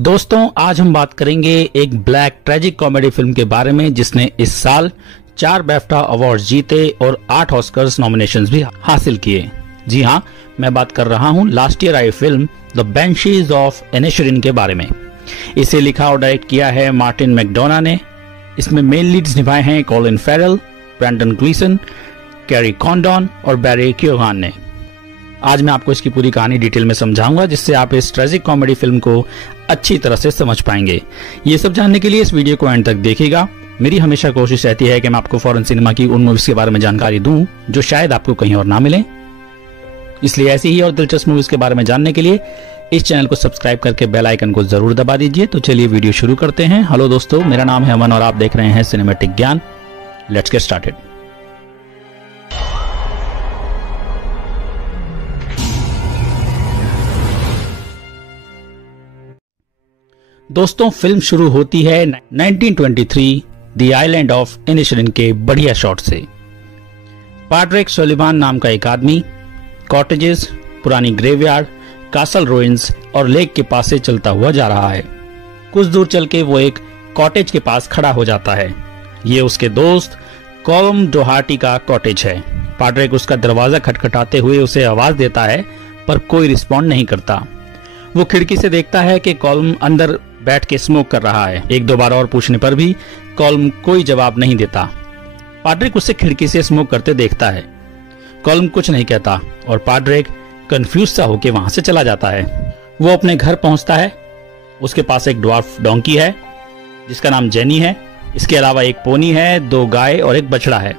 दोस्तों आज हम बात करेंगे एक ब्लैक ट्रेजिक कॉमेडी फिल्म के बारे में जिसने इस साल 4 BAFTA अवार्ड्स जीते और 8 ऑस्कर्स नॉमिनेशंस भी हासिल किए। जी हाँ, मैं बात कर रहा हूँ लास्ट ईयर आई film the Banshees of Inisherin के बारे में। इसे लिखा और डायरेक्ट किया है मार्टिन मैकडोना ने। इसमें मेन लीड्स निभाए हैं Colin Farrell, Brendan Gleeson, Kerry Condon और बैरी क्योगान ने। आज मैं आपको इसकी पूरी कहानी डिटेल में समझाऊंगा जिससे आप इस ट्रेजिक कॉमेडी फिल्म को अच्छी तरह से समझ पाएंगे। ये सब जानने के लिए इस वीडियो को एंड तक देखिएगा। मेरी हमेशा कोशिश रहती है कि मैं आपको फॉरेन सिनेमा की उन मूवीज के बारे में जानकारी दूं जो शायद आपको कहीं और ना मिले। इसलिए ऐसी ही और दिलचस्प मूवीज के बारे में जानने के लिए इस चैनल को सब्सक्राइब करके बेल आइकन को जरूर दबा दीजिए। तो चलिए वीडियो शुरू करते हैं। हेलो दोस्तों, मेरा नाम है अमन और आप देख रहे हैं सिनेमैटिक ज्ञान। Let's get started. दोस्तों फिल्म शुरू होती है 1923 द आइलैंड ऑफ इनिशरिन के बढ़िया शॉट से। पाड्रिक सोलिवान नाम का एक आदमी कॉटेजेस, पुरानी ग्रेवयार्ड, कासल रोइंस और लेक के पास से चलता हुआ जा रहा है। कुछ दूर चल के वो एक कॉटेज के पास खड़ा हो जाता है। ये उसके दोस्त कॉलम डोहार्टी का कॉटेज है। पाड्रिक उसका दरवाजा खटखटाते हुए उसे आवाज देता है पर कोई रिस्पॉन्ड नहीं करता। वो खिड़की से देखता है कि कॉलम अंदर बैठ के स्मोक कर रहा है। एक दो बार और पूछने पर भी कॉलम कोई जवाब नहीं देता। पाड्रिक उसे खिड़की से स्मोक करते देखता है। कॉलम कुछ नहीं कहता और पाड्रिक कंफ्यूज सा होकर वहां से चला जाता है। वो अपने घर पहुंचता है। उसके पास एक ड्वार्फ डोंकी है जिसका नाम जेनी है। इसके अलावा एक पोनी है, 2 गाय और एक बछड़ा है।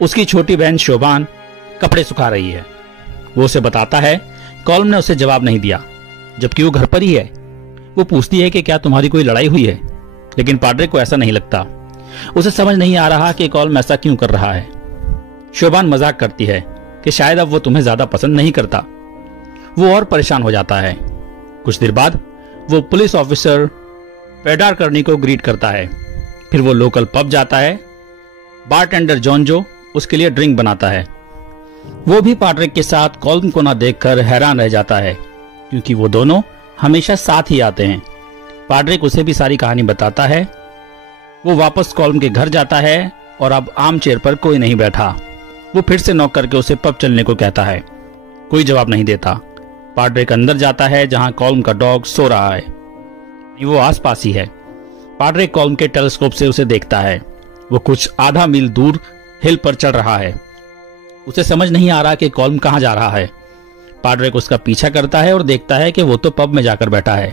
उसकी छोटी बहन शोभान कपड़े सुखा रही है। वो उसे बताता है। कॉलम ने उसे जवाब नहीं दिया जबकि वो घर पर ही है। वो पूछती है कि क्या तुम्हारी कोई लड़ाई हुई है, लेकिन पाड्रिक को ऐसा नहीं लगता। उसे समझ नहीं आ रहा कि कॉलम ऐसा क्यों कर रहा है। शोभान मजाक करती है कि शायद अब वो तुम्हें ज्यादा पसंद नहीं करता। वो और परेशान हो जाता है। कुछ देर बाद वो पुलिस ऑफिसर पेडार करनी को ग्रीट करता है। फिर वो लोकल पब जाता है। बारटेंडर जॉन्जो उसके लिए ड्रिंक बनाता है। वो भी पाड्रिक के साथ कॉलम को ना देखकर हैरान रह जाता है क्योंकि वो दोनों हमेशा साथ ही आते हैं। पाड्रिक उसे भी सारी कहानी बताता है। वो वापस कॉलम के घर जाता है और अब आर्म चेयर पर कोई नहीं बैठा। वो फिर से नॉक करके उसे पब चलने को कहता है। कोई जवाब नहीं देता। पाड्रिक अंदर जाता है जहां कॉलम का डॉग सो रहा है। वो आसपास ही है। पाड्रिक कॉलम के टेलीस्कोप से उसे देखता है। वो कुछ आधा मील दूर हिल पर चढ़ रहा है। उसे समझ नहीं आ रहा कि कॉलम कहां जा रहा है। पाड्रिक उसका पीछा करता है और देखता है कि वो तो पब में जाकर बैठा है।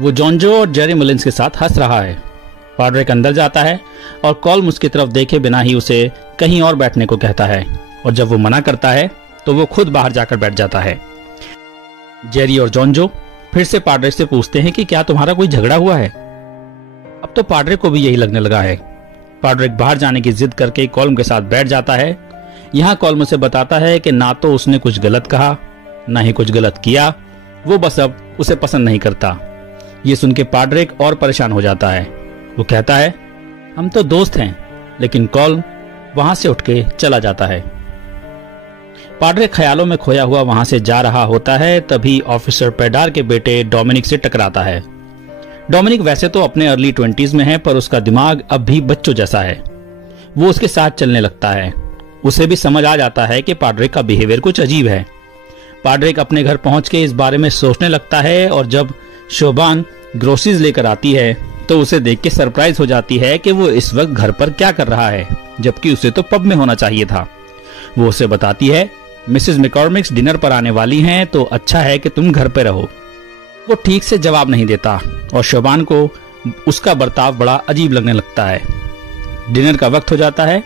वो जॉन्जो और जेरी मुलिन्स के साथ हंस रहा है। पाड्रिक अंदर जाता है और कॉलम उसकी तरफ देखे बिना ही उसे कहीं और बैठने को कहता है और जब वो मना करता है तो वो खुद बाहर जाकर बैठ जाता है। जेरी और जॉन्जो फिर से पाड्रिक से पूछते हैं कि क्या तुम्हारा कोई झगड़ा हुआ है। अब तो पाड्रिक को भी यही लगने लगा है। पाड्रिक बाहर जाने की जिद करके कॉलम के साथ बैठ जाता है। यहाँ कॉलम उसे बताता है कि ना तो उसने कुछ गलत कहा ना ही कुछ गलत किया। वो बस अब उसे पसंद नहीं करता। ये सुन के पाड्रिक और परेशान हो जाता है। वो कहता है हम तो दोस्त हैं, लेकिन कॉलम वहां से उठ के चला जाता है। पाड्रिक ख्यालों में खोया हुआ वहां से जा रहा होता है। तभी ऑफिसर पेडार के बेटे डोमिनिक से टकराता है। डोमिनिक वैसे तो अपने अर्ली 20s में है पर उसका दिमाग अब भी बच्चों जैसा है। वो उसके साथ चलने लगता है। उसे भी समझ आ जाता है कि पाड्रिक का बिहेवियर कुछ अजीब है। पाड्रिक अपने घर पहुंच के इस बारे में सोचने लगता है और जब शोभान ग्रोसरीज लेकर आती है तो उसे देख के सरप्राइज हो जाती है कि वो इस वक्त घर पर क्या कर रहा है जबकि उसे तो पब में होना चाहिए था। वो उसे बताती है मिसेस मैकॉर्मिक्स डिनर पर आने वाली हैं तो अच्छा है कि तुम घर पे रहो। वो ठीक से जवाब नहीं देता और शोभान को उसका बर्ताव बड़ा अजीब लगने लगता है। डिनर का वक्त हो जाता है।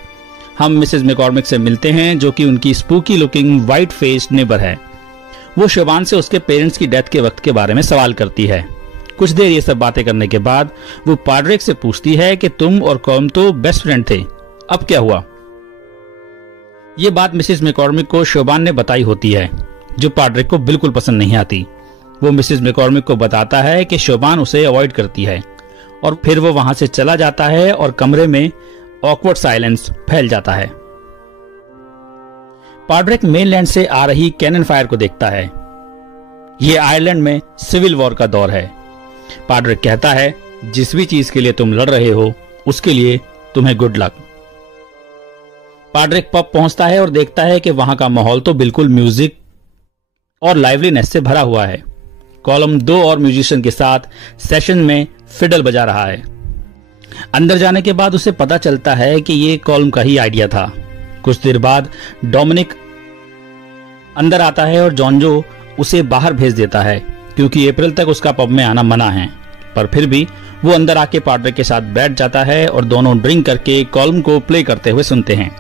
हम मिसेस मैकॉर्मिक से मिलते हैं जो कि उनकी spooky looking white faced neighbour है। वो शोभान से उसके पेरेंट्स की डेथ के वक्त के बारे में सवाल करती है। कुछ देर ये सब बातें करने के बाद वो पाड्रिक से पूछती है कि तुम और कॉलम तो बेस्ट फ्रेंड थे, अब क्या हुआ। ये बात मिसेस मैकॉर्मिक को शोभान ने बताई होती है जो पाड्रिक को बिल्कुल पसंद नहीं आती। वो मिसेस मैकॉर्मिक को बताता है कि शोभान उसे अवॉइड करती है और फिर वो वहां से चला जाता है और कमरे में ऑकवर्ड साइलेंस फैल जाता है। पाड्रिक मेनलैंड से आ रही कैनन फायर को देखता है। ये आयरलैंड में सिविल वॉर का दौर है। पाड्रिक कहता है, जिस भी चीज के लिए तुम लड़ रहे हो उसके लिए तुम्हें गुड लक। पाड्रिक पब पहुंचता है और देखता है कि वहां का माहौल तो बिल्कुल म्यूजिक और लाइवलीनेस से भरा हुआ है। कॉलम 2 और म्यूजिशियन के साथ सेशन में फिडल बजा रहा है। अंदर जाने के बाद उसे पता चलता है कि ये कॉलम का ही आइडिया था। कुछ देर बाद डोमिनिक अंदर आता है और जॉन्जो उसे बाहर भेज देता है क्योंकि अप्रैल तक उसका पब में आना मना है, पर फिर भी वो अंदर आके पाड्रिक के साथ बैठ जाता है और दोनों ड्रिंक करके कॉलम को प्ले करते हुए सुनते हैं।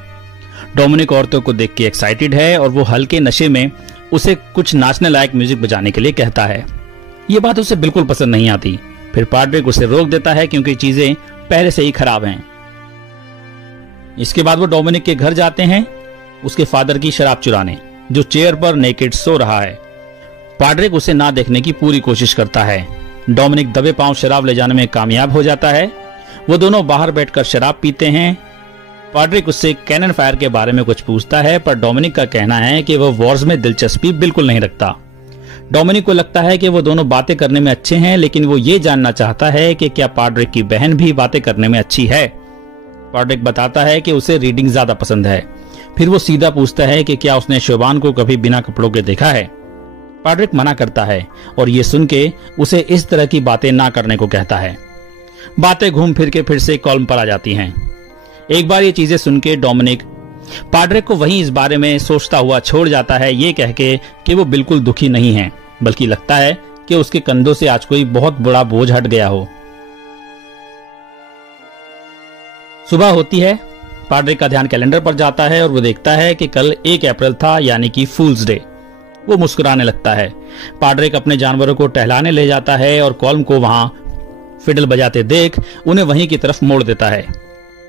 डोमिनिक औरतों को देख के एक्साइटेड है और वो हल्के नशे में उसे कुछ नाचने लायक म्यूजिक बजाने के लिए कहता है। ये बात उसे बिल्कुल पसंद नहीं आती। फिर पाड्रिक उसे रोक देता है क्योंकि चीजें पहले से ही खराब हैं। इसके बाद वो डोमिनिक के घर जाते हैं, उसके फादर की शराब चुराने, जो चेयर पर नेकेड सो रहा है। पाड्रिक उसे ना देखने की पूरी कोशिश करता है। डोमिनिक दबे पांव शराब ले जाने में कामयाब हो जाता है। वो दोनों बाहर बैठकर शराब पीते हैं। पाड्रिक उससे कैनन फायर के बारे में कुछ पूछता है, पर डोमिनिक का कहना है कि वह वॉर्स में दिलचस्पी बिल्कुल नहीं रखता। डोमिनिक को लगता है कि वो दोनों बातें करने में अच्छे हैं, लेकिन वो ये जानना चाहता है कि क्या पाड्रिक की बहन भी बातें करने में अच्छी है। पाड्रिक बताता है कि उसे रीडिंग ज्यादा पसंद है। फिर वो सीधा पूछता है कि क्या उसने शोभान को कभी बिना कपड़ों के देखा है। पाड्रिक मना करता है और ये सुन के उसे इस तरह की बातें ना करने को कहता है। बातें घूम फिर के फिर से कॉलम पर आ जाती हैं। एक बार ये चीजें सुन के डोमिनिक पाड्रिक को वहीं इस बारे में सोचता हुआ छोड़ जाता है, ये कह के कि वो बिल्कुल दुखी नहीं है, बल्कि लगता है कि उसके कंधों से आज कोई बहुत बड़ा बोझ हट गया हो। सुबह होती है। पाड्रिक का ध्यान कैलेंडर पर जाता है और वो देखता है कि कल 1 अप्रैल था, यानी कि फूल्स डे। वो मुस्कुराने लगता है। पाड्रिक अपने जानवरों को टहलाने ले जाता है और कॉलम को वहां फिडल बजाते देख उन्हें वहीं की तरफ मोड़ देता है।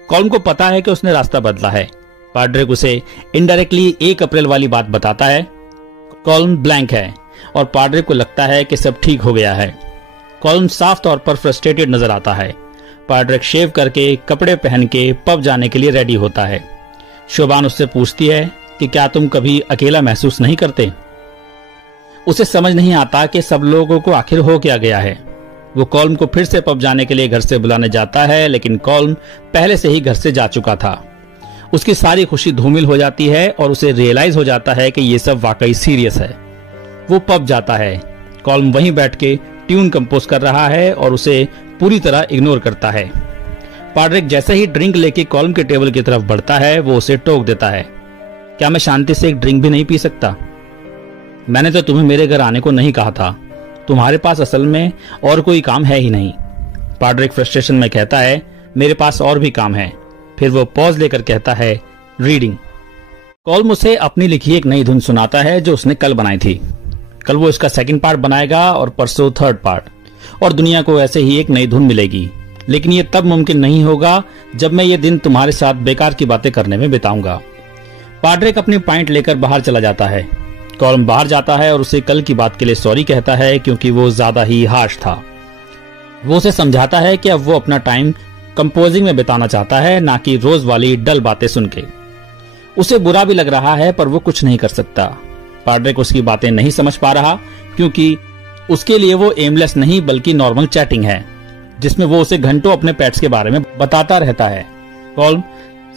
कॉलम को पता है कि उसने रास्ता बदला है। पाड्रिक उसे इनडायरेक्टली 1 अप्रैल वाली बात बताता है। कॉलम ब्लैंक है और पाड्रिक को लगता है कि सब ठीक हो गया है। कॉलम साफ तौर पर फ्रस्ट्रेटेड नजर आता है। पाड्रिक शेव करके कपड़े पहन के पब जाने के लिए रेडी होता है। शोभान उससे पूछती है कि क्या तुम कभी अकेला महसूस नहीं करते। उसे समझ नहीं आता कि सब लोगों को आखिर हो क्या गया है। वो कॉलम को फिर से पब जाने के लिए घर से बुलाने जाता है, लेकिन कॉलम पहले से ही घर से जा चुका था। उसकी सारी खुशी धूमिल हो जाती है और उसे रियलाइज हो जाता है कि ये सब वाकई सीरियस है। वो पब जाता है। कॉलम वहीं बैठ के ट्यून कंपोज कर रहा है और उसे पूरी तरह इग्नोर करता है। पाड्रिक जैसे ही ड्रिंक लेके कॉलम के टेबल की तरफ बढ़ता है, वो उसे टोक देता है। क्या मैं शांति से एक ड्रिंक भी नहीं पी सकता? मैंने तो तुम्हें मेरे घर आने को नहीं कहा था। तुम्हारे पास असल में और कोई काम है ही नहीं। पाड्रिक फ्रस्ट्रेशन में कहता है, मेरे पास और भी काम है। फिर वो पॉज लेकर कहता है, रीडिंग। कॉलम उसे अपनी लिखी एक नई धुन सुनाता है जो उसने कल बनाई थी। कल वो इसका सेकंड पार्ट बनाएगा और परसों थर्ड पार्ट, और दुनिया को ऐसे ही एक नई धुन मिलेगी। लेकिन ये तब मुमकिन नहीं होगा जब मैं ये दिन तुम्हारे साथ बेकार की बातें करने में बिताऊंगा। पाड्रिक अपनी पॉइंट लेकर बाहर चला जाता है। कॉलम बाहर जाता है और उसे कल की बात के लिए सॉरी कहता है क्योंकि वो ज्यादा ही हार्श था। वो उसे समझाता है कि अब वो अपना टाइम कंपोजिंग में बिताना चाहता है, ना कि रोज वाली डल बातें सुन के। उसे बुरा भी लग रहा है पर वो कुछ नहीं कर सकता। पाड्रिक उसकी बातें नहीं समझ पा रहा क्योंकि उसके लिए वो एमलेस नहीं बल्कि नॉर्मल चैटिंग है, जिसमें वो उसे घंटों अपने पेट्स के बारे में बताता रहता है। कॉलम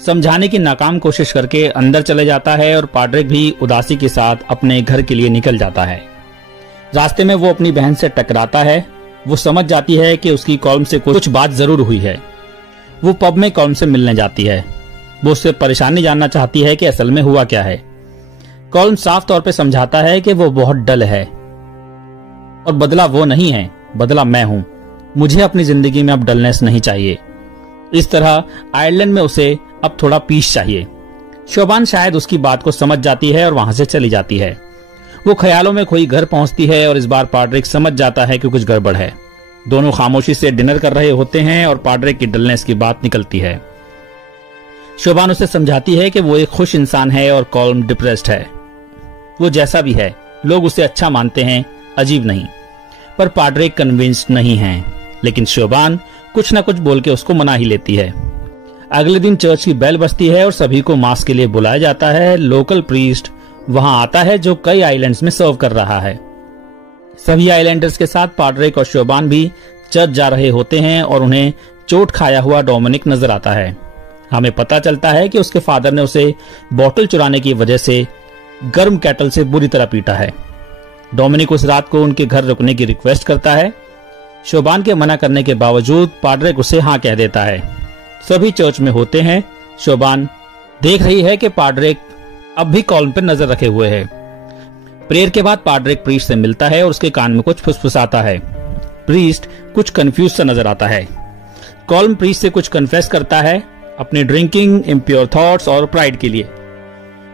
समझाने की नाकाम कोशिश करके अंदर चले जाता है और पाड्रिक भी उदासी के साथ अपने घर के लिए निकल जाता है। रास्ते में वो अपनी बहन से टकराता है। वो समझ जाती है कि उसकी कॉलम से कुछ बात जरूर हुई है। वो पब में कॉलम से मिलने जाती है। वो उससे परेशानी जानना चाहती है कि असल में हुआ क्या है। कॉलम साफ तौर पे समझाता है कि वो बहुत डल है और बदला वो नहीं है, बदला मैं हूं। मुझे अपनी जिंदगी में अब डलनेस नहीं चाहिए। इस तरह आयरलैंड में उसे अब थोड़ा पीस चाहिए। शोभान शायद उसकी बात को समझ जाती है और वहां से चली जाती है। वो ख्यालों में खोई घर पहुंचती है और इस बार पाड्रिक समझ जाता है कि कुछ गड़बड़ है। दोनों खामोशी से डिनर कर रहे होते हैं और पाड्रिक की डलनेस की बात निकलती है। शोभान उसे समझाती है कि वो एक खुश इंसान है और कॉलम डिप्रेस्ड है। वो जैसा भी है, लोग उसे अच्छा मानते हैं, अजीब नहीं। पर पाड्रिक कन्विंस्ड नहीं है, लेकिन शोभान कुछ न कुछ बोल के उसको मना ही लेती है। अगले दिन चर्च की बेल बजती है और सभी को मास के लिए बुलाया जाता है। लोकल प्रीस्ट वहां आता है जो कई आइलैंड्स में सर्व कर रहा है। सभी आइलैंडर्स के साथ पाड्रिक और शोभान भी चर्च जा रहे होते हैं और उन्हें चोट खाया हुआ डोमिनिक नजर आता है। हमें पता चलता है कि उसके फादर ने उसे बोतल चुराने की वजह से गर्म केटल से बुरी तरह पीटा है। डोमिनिक उस रात को उनके घर रुकने की रिक्वेस्ट करता है। शोबान के मना करने के बावजूद पाड्रिक उसे हाँ कह देता है। सभी चर्च में होते हैं। शोबान देख रही है कि पाड्रिक अब भी कॉल्म पर नजर रखे हुए है। प्रेयर के बाद पाड्रिक प्रीस्ट से मिलता है और उसके कान में कुछ फुसफुसाता है। प्रीस्ट कुछ कंफ्यूज सा नजर आता है। कॉल्म प्रीस्ट से कुछ कन्फेस करता है अपने ड्रिंकिंग, इम्प्योर थॉट्स और प्राइड के लिए।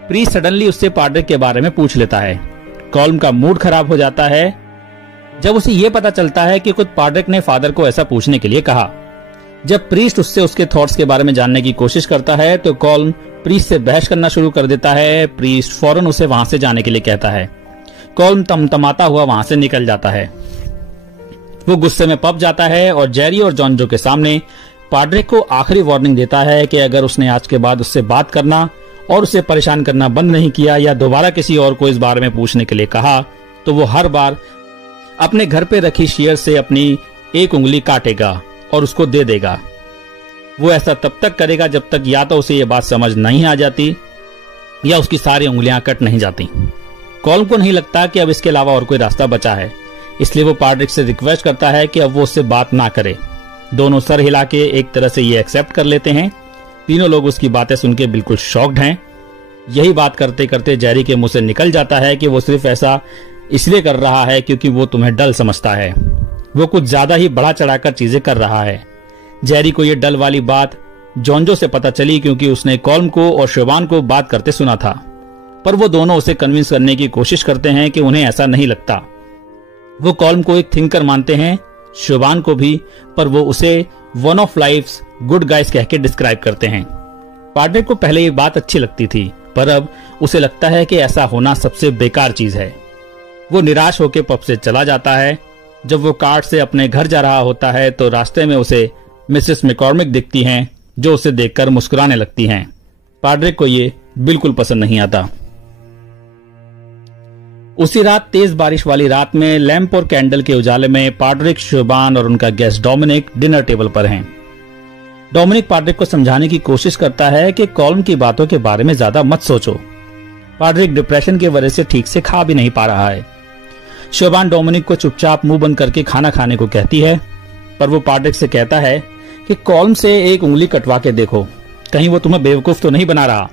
प्रीस्ट सडनली उससे पाड्रिक के बारे में पूछ लेता है। कॉल्म का मूड खराब हो जाता है जब उसे यह पता चलता है कि खुद पाड्रिक ने फादर को ऐसा पूछने के लिए कहा। जब प्रीस्ट उससे उसके थॉट्स के बारे में जानने की कोशिश करता है तो कॉल्म प्रीस्ट से बहस करना शुरू कर देता है। प्रीस्ट फौरन उसे वहां से जाने के लिए कहता है। कॉल्म तमतमाता हुआ वहां से निकल जाता है। वो गुस्से में पब जाता है और जेरी और जॉनजो के सामने पाड्रिक को आखिरी वार्निंग देता है कि अगर उसने आज के बाद उससे बात करना और उसे परेशान करना बंद नहीं किया या दोबारा किसी और को इस बारे में पूछने के लिए कहा तो वो हर बार अपने घर पे रखी शेयर से अपनी एक उंगली काटेगा और उसको दे देगा। वो ऐसा तब तक करेगा जब तक या तो उसे ये बात समझ नहीं आ जाती या उसकी सारी उंगलियां कट नहीं जाती। कॉल्म को नहीं लगता कि अब इसके अलावा और कोई रास्ता बचा है, इसलिए वो पाड्रिक से रिक्वेस्ट करता है कि अब वो उससे बात ना करे। दोनों सर हिला के एक तरह से ये एक्सेप्ट कर लेते हैं। तीनों लोग उसकी बातें सुन के बिल्कुल शॉक्ड हैं। यही बात करते करते जेरी के मुंह से निकल जाता है कि वो सिर्फ ऐसा इसलिए कर रहा है क्योंकि वो तुम्हें डल समझता है। वो कुछ ज्यादा ही बढ़ा चढ़ाकर चीजें कर रहा है। जेरी को ये डल वाली बात जॉनजो से पता चली क्योंकि उसने कॉल्म को और शोबान को बात करते सुना था, पर वो दोनों उसे कन्विंस करने की कोशिश करते हैं कि उन्हें ऐसा नहीं लगता। वो कॉल्म को एक थिंकर मानते हैं, शोबान को भी, पर वो उसे one of lifes good guys कह के डिस्क्राइब करते हैं। पाड्रिक को पहले ये बात अच्छी लगती थी, पर अब उसे लगता है कि ऐसा होना सबसे बेकार चीज है। वो निराश होकर पब से चला जाता है। जब वो कार से अपने घर जा रहा होता है तो रास्ते में उसे मिसेस मैकॉर्मिक दिखती हैं, जो उसे देखकर मुस्कुराने लगती हैं। पाड्रिक को ये बिल्कुल पसंद नहीं आता। उसी रात तेज बारिश वाली रात में लैंप और कैंडल के उजाले में पाड्रिक, शोबान और उनका गेस्ट डोमिनिक डिनर टेबल पर हैं। डोमिनिक पाड्रिक को समझाने की कोशिश करता है कि कॉल्म की बातों के बारे में ज्यादा मत सोचो। पाड्रिक डिप्रेशन की वजह से ठीक से खा भी नहीं पा रहा है। शोबान डोमिनिक को चुपचाप मुंह बंद करके खाना खाने को कहती है, पर वो पाड्रिक से कहता है कि कॉल्म से एक उंगली कटवा के देखो, कहीं वो तुम्हें बेवकूफ तो नहीं बना रहा।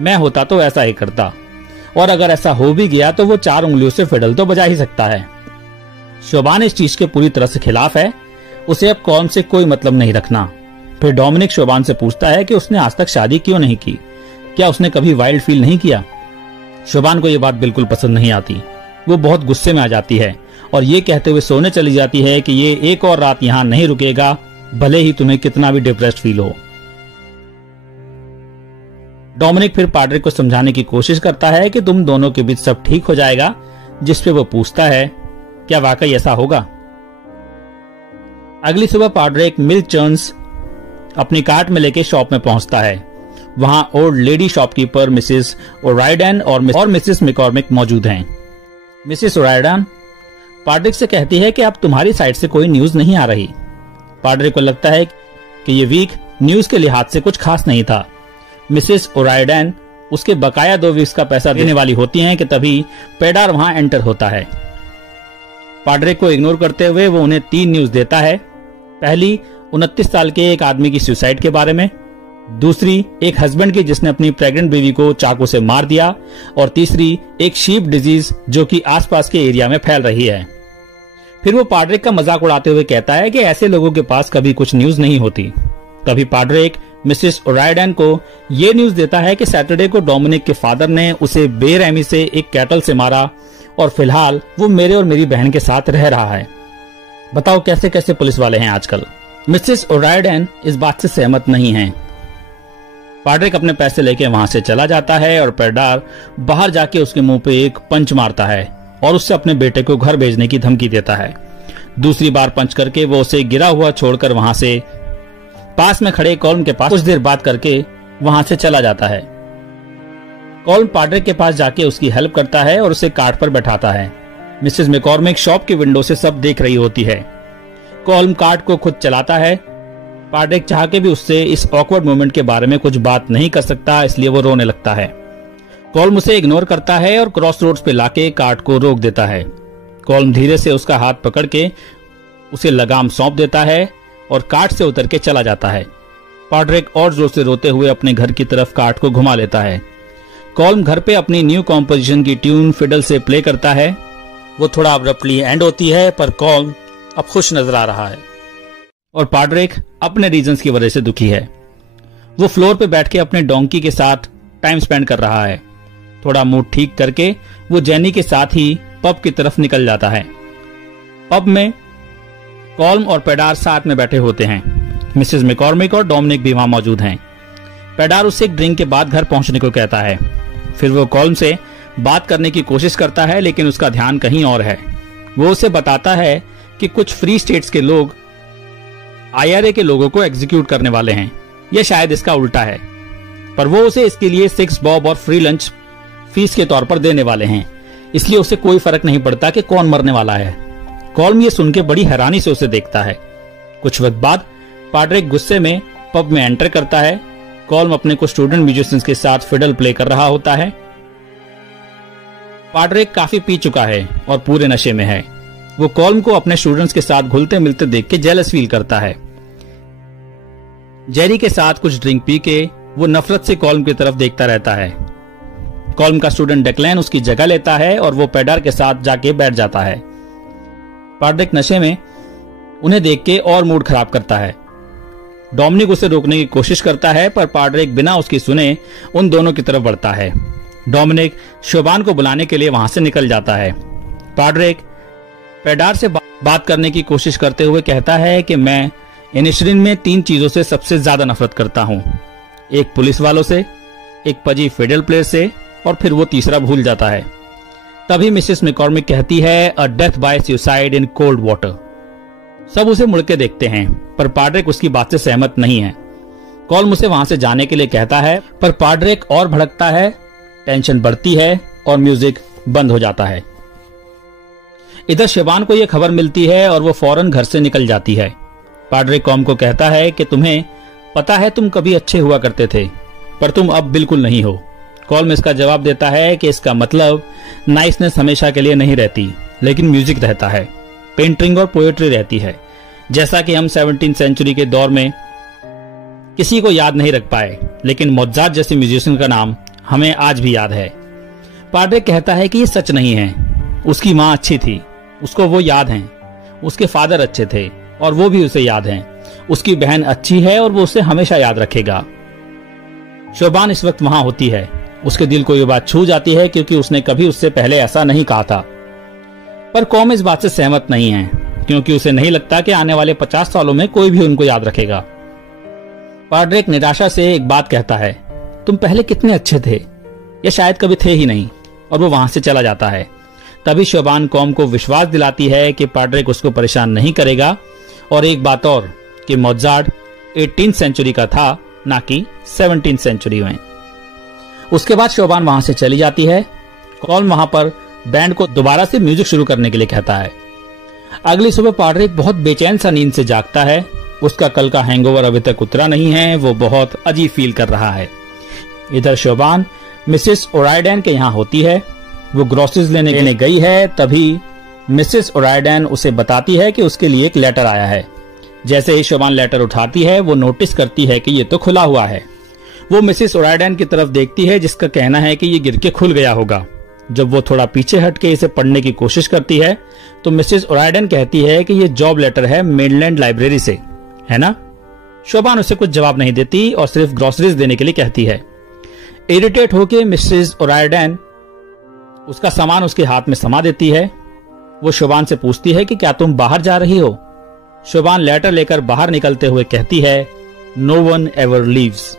मैं होता तो ऐसा ही करता, और अगर ऐसा हो भी गया तो वो 4 उंगलियों से फिडल तो बजा ही सकता है। शोबान इस चीज के पूरी तरह से खिलाफ है। उसे अब कॉल्म से कोई मतलब नहीं रखना। फिर डोमिनिक शोबान से पूछता है कि उसने आज तक शादी क्यों नहीं की, क्या उसने कभी वाइल्ड फील नहीं किया। शोबान को यह बात बिल्कुल पसंद नहीं आती। वो बहुत गुस्से में आ जाती है और ये कहते हुए सोने चली जाती है कि ये एक और रात यहाँ नहीं रुकेगा, भले ही तुम्हें कितना भी डिप्रेस्ड फील हो। डोमिनिक फिर पाड्रिक को समझाने की कोशिश करता है कि तुम दोनों के बीच सब ठीक हो जाएगा, जिसपे वो पूछता है क्या वाकई ऐसा होगा। अगली सुबह पाड्रिक मिल्क चर्न्स अपनी कार्ट में लेके शॉप में पहुंचता है। वहां ओल्ड लेडी शॉपकीपर मिसेस ओराइडन और मिसेस मैकॉर्मिक मौजूद हैं। मिसेस ओराइडन पाड्रिक से कहती है कि अब तुम्हारी साइड से कोई न्यूज नहीं आ रही। पाड्रिक को लगता है कि ये वीक न्यूज के लिहाज से कुछ खास नहीं था। मिसेस ओराइडन उसके बकाया 2 वीक्स का पैसा देने वाली होती हैं कि तभी पेडार वहां एंटर होता है। पाड्रिक को इग्नोर करते हुए वो उन्हें 3 न्यूज देता है। पहली 29 साल के एक आदमी की सुसाइड के बारे में, दूसरी एक हस्बैंड की जिसने अपनी प्रेग्नेंट बीवी को चाकू से मार दिया, और तीसरी एक शीप डिजीज जो कि आसपास के एरिया में फैल रही है। फिर वो पाड्रिक का मजाक उड़ाते हुए कहता है कि ऐसे लोगों के पास कभी कुछ न्यूज नहीं होती। तभी पाड्रिक मिसेस ओराइडन को ये न्यूज देता है कि सैटरडे को डोमिनिक के फादर ने उसे बेरहमी से एक कैटल से मारा और फिलहाल वो मेरे और मेरी बहन के साथ रह रहा है। बताओ कैसे कैसे पुलिस वाले हैं आजकल। मिसेस ओराइडन इस बात से सहमत नहीं है। पाड्रिक अपने पैसे लेके वहां से चला जाता है और पेडार बाहर जाके उसके मुंह पे एक पंच मारता है और उससे अपने बेटे को घर भेजने की धमकी देता है। दूसरी बार पंच करके वो उसे गिरा हुआ छोड़कर वहां से पास में खड़े कॉल्म के पास कुछ देर बात करके वहां से चला जाता है। कॉल्म पाड्रिक के पास जाके उसकी हेल्प करता है और उसे कार्ट पर बैठाता है। मिसेस मैकॉर्मिक शॉप की विंडो से सब देख रही होती है। कॉल्म कार्ट को खुद चलाता है। पाड्रिक चाह के भी उससे इस ऑकवर्ड मोमेंट के बारे में कुछ बात नहीं कर सकता, इसलिए वो रोने लगता है। कॉल्म उसे इग्नोर करता है और क्रॉस रोड्स पे लाके कार्ट को रोक देता है। कॉल्म धीरे से उसका हाथ पकड़ के उसे लगाम सौंप देता है और कार्ट से उतर के चला जाता है। पाड्रिक और जोर से रोते हुए अपने घर की तरफ कार्ट को घुमा लेता है। कॉल्म घर पे अपनी न्यू कॉम्पोजिशन की ट्यून फिडल से प्ले करता है। वो थोड़ा अब्रप्टली एंड होती है, पर कॉल्म अब खुश नजर आ रहा है और पाड्रिक अपने रीजंस की वजह से दुखी है। वो फ्लोर पे बैठ के अपने डोंकी के साथ टाइम स्पेंड कर रहा है। थोड़ा मूड ठीक करके वो जेनी के साथ ही पब की तरफ निकल जाता है। पब में कॉल्म और पेडार साथ में बैठे होते हैं। मिसेस मैकॉर्मिक और डोमिनिक भी वहां मौजूद हैं। पेडार उससे एक ड्रिंक के बाद घर पहुंचने को कहता है। फिर वो कॉल्म से बात करने की कोशिश करता है, लेकिन उसका ध्यान कहीं और है। वो उसे बताता है कि कुछ फ्री स्टेट्स के लोग IRA के लोगों को एग्जीक्यूट करने वाले हैं, या शायद इसका उल्टा है, पर वो उसे इसके लिए 6 बॉब और फ्री लंच फीस के तौर पर देने वाले हैं, इसलिए उसे कोई फर्क नहीं पड़ता कि कौन मरने वाला है। कॉल्म ये सुन के बड़ी हैरानी से उसे देखता है। कुछ वक्त बाद पाड्रिक गुस्से में पब में एंटर करता है। कॉल्म अपने कुछ स्टूडेंट म्यूजिशियंस के साथ फिडल प्ले कर रहा होता है। पाड्रिक काफी पी चुका है और पूरे नशे में है। वो कॉल्म को अपने स्टूडेंट्स के साथ घुलते मिलते देख के जेलस फील करता है। जेरी के साथ कुछ ड्रिंक पी के वो नफरत से कॉल्म की तरफ देखता रहता है। कॉल्म का स्टूडेंट डेक्लैन उसकी जगह लेता है और वो पेडार के साथ जाके बैठ जाता है। पाड्रिक नशे में उन्हें देख के और मूड खराब करता है। डोमिनिक उसे रोकने की कोशिश करता है, पर पाड्रिक बिना उसकी सुने उन दोनों की तरफ बढ़ता है। डोमिनिक शोबान को बुलाने के लिए वहां से निकल जाता है। पाड्रिक पेडार से बात करने की कोशिश करते हुए कहता है कि मैं इनिशरिन में 3 चीजों से सबसे ज्यादा नफरत करता हूं, एक पुलिस वालों से, एक पजी फिडल प्लेयर से, और फिर वो तीसरा भूल जाता है। तभी मिसेस मैकॉर्मिक कहती है, a death by suicide in cold water. सब उसे मुड़ के देखते हैं, पर पाड्रिक उसकी बात से सहमत नहीं है। कॉल्म उसे वहां से जाने के लिए कहता है, पर पाड्रिक और भड़कता है। टेंशन बढ़ती है और म्यूजिक बंद हो जाता है। इधर शोबान को यह खबर मिलती है और वो फौरन घर से निकल जाती है। पाड्रिक कॉल्म को कहता है कि तुम्हें पता है तुम कभी अच्छे हुआ करते थे, पर तुम अब बिल्कुल नहीं हो। कॉल्म इसका जवाब देता है कि इसका मतलब नाइसनेस हमेशा के लिए नहीं रहती, लेकिन म्यूजिक रहता है, पेंटिंग और पोएट्री रहती है। जैसा कि हम 17वीं सेंचुरी के दौर में किसी को याद नहीं रख पाए, लेकिन मोज़ार्ट जैसे म्यूजिशियन का नाम हमें आज भी याद है। पाड्रिक कहता है कि ये सच नहीं है। उसकी माँ अच्छी थी, उसको वो याद हैं। उसके फादर अच्छे थे और वो भी उसे याद हैं। उसकी बहन अच्छी है और वो उसे हमेशा याद रखेगा। शोबान इस वक्त वहां होती है। उसके दिल को ये बात छू जाती है, क्योंकि उसने कभी उससे पहले ऐसा नहीं कहा था। पर कॉम इस बात से सहमत नहीं है, क्योंकि उसे नहीं लगता कि आने वाले 50 सालों में कोई भी उनको याद रखेगा। पाड्रिक निराशा से एक बात कहता है, तुम पहले कितने अच्छे थे, या शायद कभी थे ही नहीं, और वो वहां से चला जाता है। तभी शोबान कॉम को विश्वास दिलाती है कि पाड्रिक उसको परेशान नहीं करेगा, और एक बात और कि मोज़ार्ट 18वीं सेंचुरी का था, ना कि 17वीं सेंचुरी में। उसके बाद शोबान वहां से चली जाती है। कॉल्म वहां पर बैंड को दोबारा से म्यूजिक शुरू करने के लिए कहता है। अगली सुबह पाड्रिक बहुत बेचैन सा नींद से जागता है। उसका कल का हैंगओवर अभी तक उतरा नहीं है। वो बहुत अजीब फील कर रहा है। इधर शोबान मिसेस ओराइडन के यहाँ होती है। वो ग्रोसरीज लेने गई है। तभी मिसेस ओराइडन उसे बताती है कि उसके लिए एक लेटर आया है। जैसे ही शोबान लेटर उठाती है, वो नोटिस करती है कि ये तो खुला हुआ है। वो मिसेस ओराइडन की तरफ देखती है, जिसका कहना है कि ये गिर के खुल गया होगा। जब वो थोड़ा पीछे हट के इसे पढ़ने की कोशिश करती है, तो मिसेस ओराइडन कहती है कि ये जॉब लेटर है मेनलैंड लाइब्रेरी से, है ना? शोबान उसे कुछ जवाब नहीं देती और सिर्फ ग्रोसरीज देने के लिए कहती है। इरिटेट होके मिसेस ओराइडन उसका सामान उसके हाथ में समा देती है। वो शोबान से पूछती है कि क्या तुम बाहर जा रही हो? शोबान लेटर लेकर बाहर निकलते हुए कहती है, नो वन एवर लीव्स।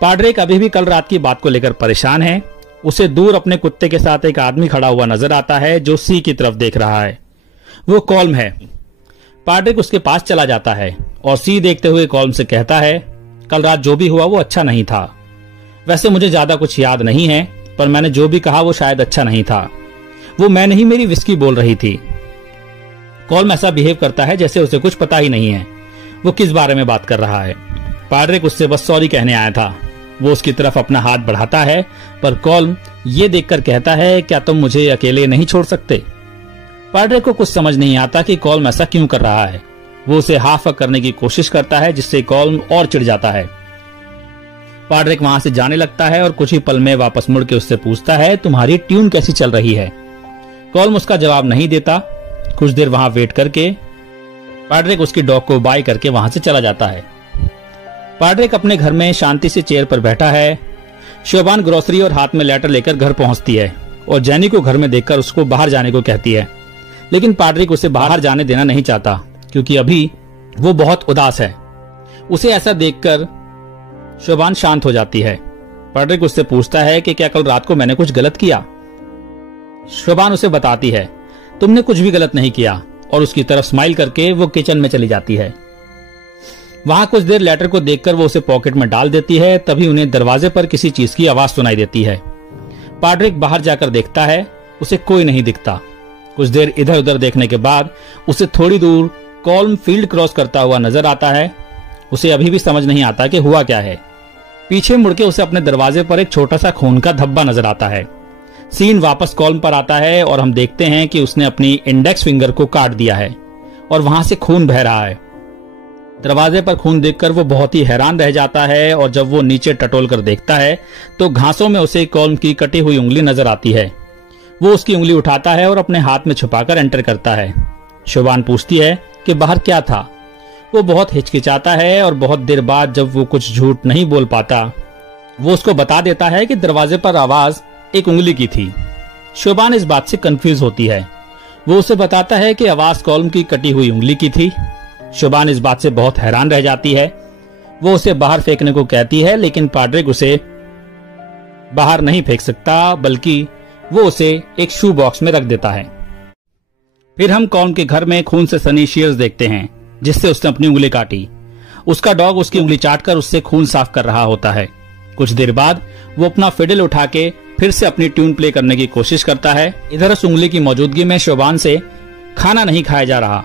पाड्रिक अभी भी कल रात की बात को लेकर परेशान है। उसे दूर अपने कुत्ते के साथ एक आदमी खड़ा हुआ नजर आता है, जो सी की तरफ देख रहा है। वो कॉल्म है। पाड्रिक उसके पास चला जाता है और सी देखते हुए कॉल्म से कहता है, कल रात जो भी हुआ वो अच्छा नहीं था। वैसे मुझे ज्यादा कुछ याद नहीं है, पर मैंने जो भी कहा वो शायद अच्छा नहीं था। वो मैं नहीं, मेरी विस्की बोल रही थी। कॉल्म ऐसा बिहेव करता है जैसे उसे कुछ पता ही नहीं है वो किस बारे में बात कर रहा है। पाड्रिक उससे बस सॉरी कहने आया था। वो उसकी तरफ अपना हाथ बढ़ाता है, पर कॉल्म ये देखकर कहता है, क्या तुम मुझे अकेले नहीं छोड़ सकते? पाड्रिक को कुछ समझ नहीं आता कि कॉल्म ऐसा क्यों कर रहा है। वो उसे हाफ हक करने की कोशिश करता है, जिससे कॉल्म और चिढ़ जाता है। पाड्रिक वहां से जाने लगता है और कुछ ही पल में वापस मुड़ के उससे पूछता है, तुम्हारी ट्यून कैसी चल रही है? कॉल्म उसका जवाब नहीं देता। कुछ देर वहां वेट करके पाड्रिक उसकी डॉग को बाय करके वहां से चला जाता है। पाड्रिक अपने घर में शांति से चेयर पर बैठा है। शोभान ग्रोसरी और हाथ में लेटर लेकर घर पहुंचती है और जैनी को घर में देखकर उसको बाहर जाने को कहती है, लेकिन पाड्रिक उसे बाहर जाने देना नहीं चाहता क्योंकि अभी वो बहुत उदास है। उसे ऐसा देखकर शोभान शांत हो जाती है। पाड्रिक उससे पूछता है कि क्या कल रात को मैंने कुछ गलत किया? शोभान उसे बताती है, तुमने कुछ भी गलत नहीं किया, और उसकी तरफ स्माइल करके वो किचन में चली जाती है। वहां कुछ देर लेटर को देखकर वो उसे पॉकेट में डाल देती है। तभी उन्हें दरवाजे पर किसी चीज की आवाज सुनाई देती है। पाड्रिक बाहर जाकर देखता है, उसे कोई नहीं दिखता। कुछ देर इधर उधर देखने के बाद उसे थोड़ी दूर कॉल्म फील्ड क्रॉस करता हुआ नजर आता है। उसे अभी भी समझ नहीं आता कि हुआ क्या है। पीछे मुड़के उसे अपने दरवाजे पर एक छोटा सा खून का धब्बा नजर आता है। सीन वापस कॉल्म पर आता है और हम देखते हैं कि उसने अपनी इंडेक्स फिंगर को काट दिया है और वहां से खून बह रहा है। दरवाजे पर खून देखकर वो बहुत ही हैरान रह जाता है और जब वो नीचे टटोल कर देखता है तो घासों में उसे कॉल्म की कटी हुई उंगली नजर आती है। वो उसकी उंगली उठाता है और अपने हाथ में छुपाकर एंटर करता है। शोभान पूछती है कि बाहर क्या था। वो बहुत हिचकिचाता है और बहुत देर बाद जब वो कुछ झूठ नहीं बोल पाता, वो उसको बता देता है कि दरवाजे पर आवाज एक उंगली की थी। शोभान इस बात से कंफ्यूज होती है। वो उसे बताता है कि आवाज कॉल्म की कटी हुई उंगली की थी। शोभान इस बात से बहुत हैरान रह जाती है। वो उसे बाहर फेंकने को कहती है, लेकिन पाड्रिक उसे बाहर नहीं फेंक सकता, बल्कि वो उसे एक शू बॉक्स में रख देता है। फिर हम कॉल्म के घर में खून से सनी शीयर्स देखते हैं, जिससे उसने अपनी उंगली काटी। उसका डॉग उसकी उंगली चाटकर उससे खून साफ कर रहा होता है। कुछ देर बाद वो अपना फिडल उठा के फिर से अपनी ट्यून प्ले करने की कोशिश करता है। इधर उस उंगली की मौजूदगी में शोभान से खाना नहीं खाया जा रहा।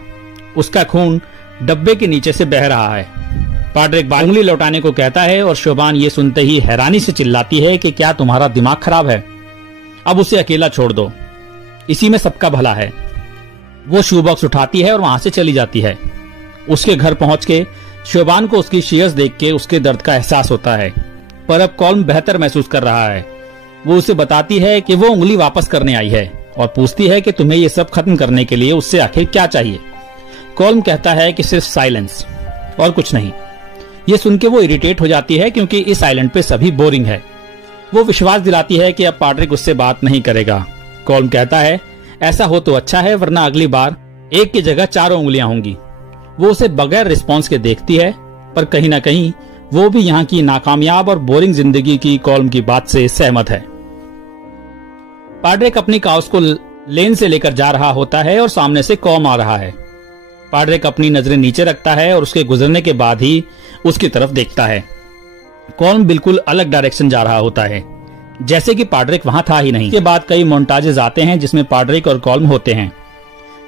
उसका खून डब्बे के नीचे से बह रहा है। पाड्रिक उंगली लौटाने को कहता है और शोभान ये सुनते ही हैरानी से चिल्लाती है कि क्या तुम्हारा दिमाग खराब है? अब उसे अकेला छोड़ दो, इसी में सबका भला है। वो शू बॉक्स उठाती है और वहां से चली जाती है। उसके घर पहुंच के शोभान को उसकी शीयर्स देख के उसके दर्द का एहसास होता है, पर अब कॉल्म बेहतर महसूस कर रहा है। वो उसे बताती है कि वो उंगली वापस करने आई है और पूछती है कि तुम्हें ये सब खत्म करने के लिए उससे आखिर क्या चाहिए। कॉल्म कहता है कि सिर्फ साइलेंस और कुछ नहीं। ये सुन के वो इरिटेट हो जाती है क्योंकि इस आइलैंड पे सभी बोरिंग है। वो विश्वास दिलाती है कि अब पाड्रिक उससे बात नहीं करेगा। कॉल्म कहता है, ऐसा हो तो अच्छा है, वरना अगली बार एक की जगह 4 उंगलियां होंगी। वो उसे बगैर रिस्पॉन्स के देखती है, पर कहीं ना कहीं वो भी यहाँ की नाकामयाब और बोरिंग जिंदगी की कॉल्म की बात से सहमत है। पाड्रिक अपनी काउस को लेन से लेकर जा रहा होता है और सामने से कॉम आ रहा है। पाड्रिक अपनी नजरें नीचे रखता है और उसके गुजरने के बाद ही उसकी तरफ देखता है। कॉल्म बिल्कुल अलग डायरेक्शन जा रहा होता है, जैसे कि पाड्रिक वहां था ही नहीं। इसके बाद कई मोन्टाजेस आते हैं जिसमें पाड्रिक और कॉल्म होते हैं।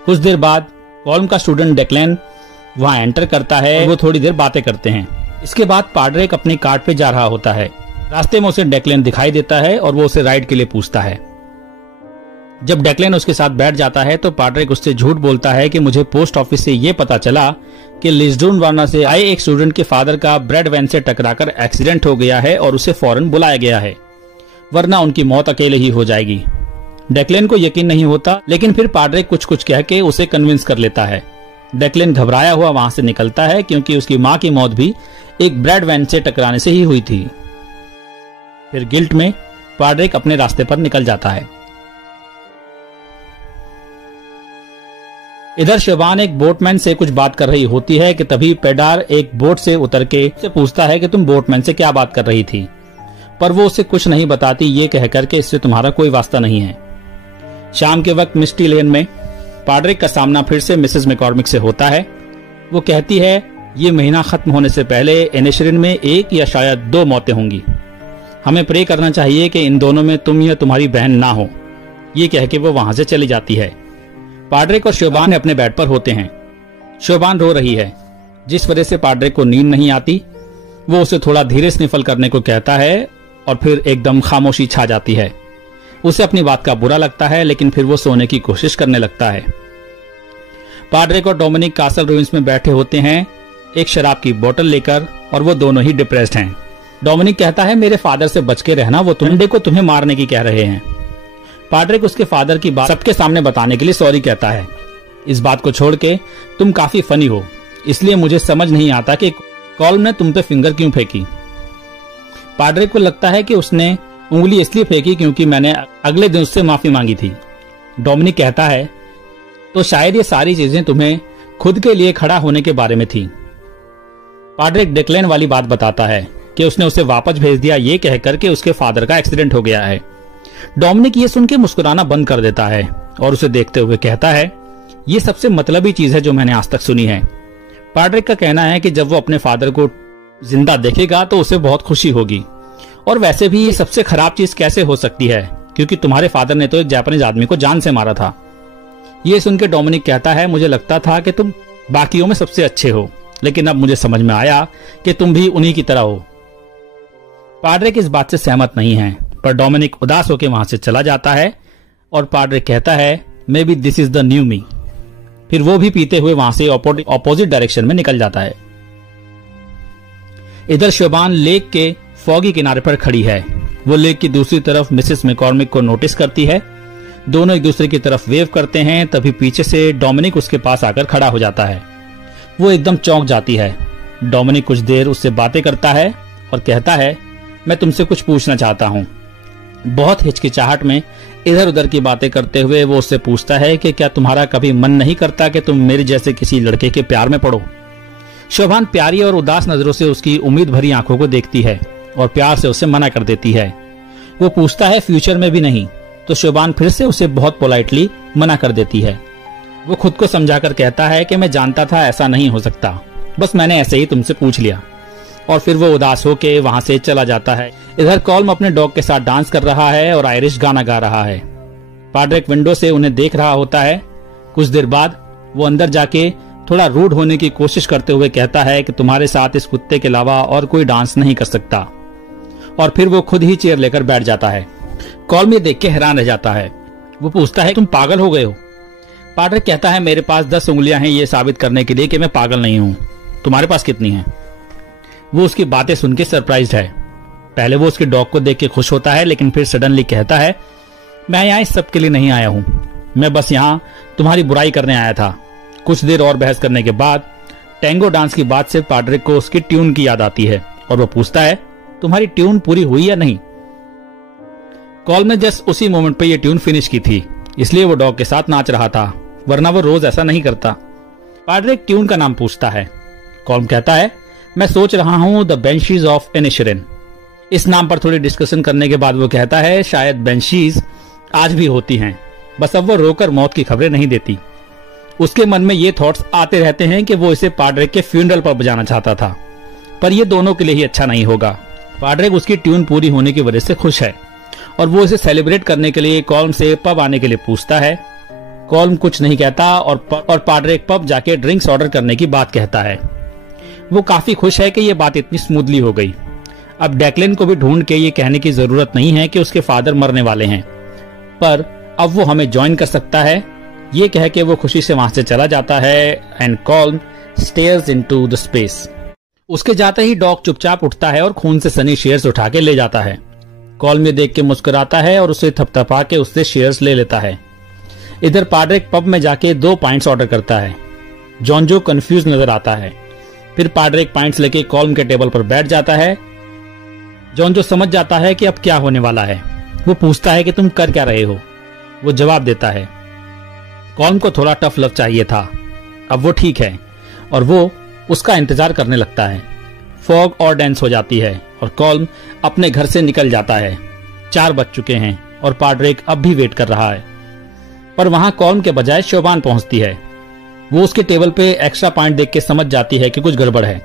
कुछ देर बाद कॉल्म का स्टूडेंट डेक्लेन वहां एंटर करता है। वो थोड़ी देर बातें करते हैं। इसके बाद पाड्रिक अपनी कार्ट पे जा रहा होता है। रास्ते में उसे डेक्लेन दिखाई देता है और वो उसे राइड के लिए पूछता है। जब डेक्लेन उसके साथ बैठ जाता है तो पाड्रिक उससे झूठ बोलता है कि मुझे पोस्ट ऑफिस से ये पता चला कि लिस्डून वार्ना से आए एक स्टूडेंट के फादर का ब्रेड वैन से टकराकर एक्सीडेंट हो गया है और उसे फौरन बुलाया गया है, वरना उनकी मौत अकेले ही हो जाएगी। डेक्लेन को यकीन नहीं होता, लेकिन फिर पाड्रिक कुछ कुछ कह के उसे कन्विंस कर लेता है। डेक्लेन घबराया हुआ वहां से निकलता है क्योंकि उसकी मां की मौत भी एक ब्रेड वैन से टकराने से ही हुई थी। फिर गिल्ट में पाड्रिक अपने रास्ते पर निकल जाता है। इधर शोभान एक बोटमैन से कुछ बात कर रही होती है कि तभी पेडार एक बोट से उतर के उससे पूछता है कि तुम बोटमैन से क्या बात कर रही थी, पर वो उसे कुछ नहीं बताती, ये कहकर के इससे तुम्हारा कोई वास्ता नहीं है। शाम के वक्त मिस्टी लेन में पाड्रिक का सामना फिर से मिसेस मैकॉर्मिक से होता है। वो कहती है, ये महीना खत्म होने से पहले इनिशरिन में 1 या शायद 2 मौतें होंगी। हमें प्रे करना चाहिए कि इन दोनों में तुम या तुम्हारी बहन ना हो। ये कह के वो वहां से चली जाती है। पाड्रिक और शोभान अपने बेड पर होते हैं। शोभान रो रही है, जिस वजह से पाड्रिक को नींद नहीं आती। वो उसे थोड़ा धीरे स्निफल करने को कहता है और फिर एकदम खामोशी छा जाती है। उसे अपनी बात का बुरा लगता है, लेकिन फिर वो सोने की कोशिश करने लगता है। पाड्रिक और डोमिनिक कासल रूइंस में बैठे होते हैं, एक शराब की बोतल लेकर, और वो दोनों ही डिप्रेस्ड हैं। डोमिनिक कहता है, मेरे फादर से बच के रहना, वो तुंडे को तुम्हें मारने की कह रहे हैं। पाड्रिक उसके फादर की बात सबके सामने बताने के लिए सॉरी कहता है। इस बात को छोड़ के तुम काफी फनी हो, इसलिए मुझे समझ नहीं आता कि कॉल्म ने तुम पे फिंगर क्यों फेंकी। पाड्रिक को लगता है कि उसने उंगली इसलिए फेंकी क्योंकि मैंने अगले दिन उससे माफी मांगी थी। डोमिनिक कहता है, तो शायद ये सारी चीजें तुम्हें खुद के लिए खड़ा होने के बारे में थी। पाड्रिक डेक्लेन वाली बात बताता है कि उसने उसे वापस भेज दिया ये कहकर के उसके फादर का एक्सीडेंट हो गया है। डोमिनिक ये सुन के मुस्कुराना बंद कर देता है और उसे देखते हुए कहता है, ये सबसे मतलबी चीज है जो मैंने आज तक सुनी है। पाड्रिक का कहना है कि जब वो अपने फादर को जिंदा देखेगा तो उसे बहुत खुशी होगी, और वैसे भी ये सबसे खराब चीज कैसे हो सकती है, क्योंकि तुम्हारे फादर ने तो एक जापानीज आदमी को जान से मारा था। ये सुन के डोमिनिक कहता है, मुझे लगता था कि तुम बाकियों में सबसे अच्छे हो, लेकिन अब मुझे समझ में आया कि तुम भी उन्हीं की तरह हो। पाड्रिक इस बात से सहमत नहीं है, पर डोमिनिक उदास होकर वहां से चला जाता है और पाड्रिक कहता है, maybe this is the new me. फिर वो भी पीते हुए वहां से ऑपोजिट डायरेक्शन में निकल जाता है। इधर शोभान लेक के फॉगी किनारे पर खड़ी है। वो लेक की दूसरी तरफ मिसेस मैकॉर्मिक को नोटिस करती है। दोनों एक दूसरे की तरफ वेव करते हैं। तभी पीछे से डोमिनिक उसके पास आकर खड़ा हो जाता है। वो एकदम चौंक जाती है। डोमिनिक कुछ देर उससे बातें करता है और कहता है, मैं तुमसे कुछ पूछना चाहता हूँ। बहुत हिचकिचाहट में इधर उधर की बातें करते हुए वो उससे पूछता है कि क्या तुम्हारा कभी मन नहीं करता कि तुम मेरे जैसे किसी लड़के के प्यार में पड़ो। शोभान प्यारी और उदास नजरों से उसकी उम्मीद भरी आंखों को देखती है और प्यार से उसे मना कर देती है। वो पूछता है, फ्यूचर में भी नहीं? तो शोभान फिर से उसे बहुत पोलाइटली मना कर देती है। वो खुद को समझाकर कहता है कि मैं जानता था ऐसा नहीं हो सकता, बस मैंने ऐसे ही तुमसे पूछ लिया। और फिर वो उदास होके वहां से चला जाता है। इधर कॉल्म अपने डॉग के साथ डांस कर रहा है और आयरिश गाना गा रहा है। पाड्रिक विंडो से उन्हें देख रहा होता है। कुछ देर बाद वो अंदर जाके थोड़ा रूड होने की कोशिश करते हुए कहता है कि तुम्हारे साथ इस कुत्ते के अलावा और कोई डांस नहीं कर सकता, और फिर वो खुद ही चेयर लेकर बैठ जाता है। कॉल्म ये देख के हैरान रह जाता है। वो पूछता है, तुम पागल हो गए हो? पाड्रिक कहता है, मेरे पास 10 उंगलियां हैं ये साबित करने के लिए कि मैं पागल नहीं हूं। तुम्हारे पास कितनी हैं? वो उसकी बातें सुन के सरप्राइज्ड है। पहले वो उसके डॉग को देख के खुश होता है, लेकिन फिर सडनली कहता है, मैं यहाँ इस सब के लिए नहीं आया हूँ, मैं बस यहाँ तुम्हारी बुराई करने आया था। कुछ देर और बहस करने के बाद टैंगो डांस की बात से पाड्रिक को उसकी ट्यून की याद आती है और वो पूछता है, तुम्हारी ट्यून पूरी हुई या नहीं? कॉल्म ने जस्ट उसी मोमेंट पे ये ट्यून फिनिश की थी, इसलिए वो डॉग के साथ नाच रहा था, वरना वो रोज ऐसा नहीं करता। पाड्रिक ट्यून का नाम पूछता है। कॉल्म कहता है, मैं सोच रहा हूँ द बेंशीज ऑफ इनिशरिन। इस नाम पर थोड़ी डिस्कशन करने के बाद वो कहता है, शायद बेंशीज आज भी होती हैं, बस अब वो रोकर मौत की खबरें नहीं देती। उसके मन में ये थॉट्स आते रहते हैं कि वो इसे पाड्रिक के फ्यूनरल पर बजाना चाहता था, पर ये दोनों के लिए ही अच्छा नहीं होगा। पाड्रिक उसकी ट्यून पूरी होने की वजह से खुश है और वो इसे सेलिब्रेट करने के लिए कॉल्म से पब आने के लिए पूछता है। कॉल्म कुछ नहीं कहता और पाड्रिक पब जाके ड्रिंक्स ऑर्डर करने की बात कहता है। वो काफी खुश है कि ये बात इतनी स्मूथली हो गई। अब डेक्लेन को भी ढूंढ के ये कहने की जरूरत नहीं है कि उसके फादर मरने वाले हैं, पर अब वो हमें ज्वाइन कर सकता है। ये कह के वो खुशी से वहां से चला जाता है and Colm stares into the space. उसके जाते ही डॉग चुपचाप उठता है और खून से सनी शेयर्स उठा के ले जाता है। कॉल्म ये देख के मुस्कुराता है और उसे थपथपा के उससे शेयर्स ले लेता है। इधर पाड्रिक पब में जाके 2 पॉइंट्स ऑर्डर करता है। जॉन कंफ्यूज नजर आता है। फिर पाड्रिक पॉइंट्स लेके कॉल्म के टेबल पर बैठ जाता है। जॉन समझ जाता है कि अब क्या होने वाला है। वो पूछता है कि तुम कर क्या रहे हो? वो जवाब देता है, कॉल्म को थोड़ा टफ लव चाहिए था, अब वो ठीक है, और वो उसका इंतजार करने लगता है। फॉग और डेंस हो जाती है और कॉल्म अपने घर से निकल जाता है। 4 बज चुके हैं और पाड्रिक अब भी वेट कर रहा है, पर वहां कॉल्म के बजाय शोभान पहुंचती है। वो उसके टेबल पे एक्स्ट्रा पॉइंट देख के समझ जाती है कि कुछ गड़बड़ है।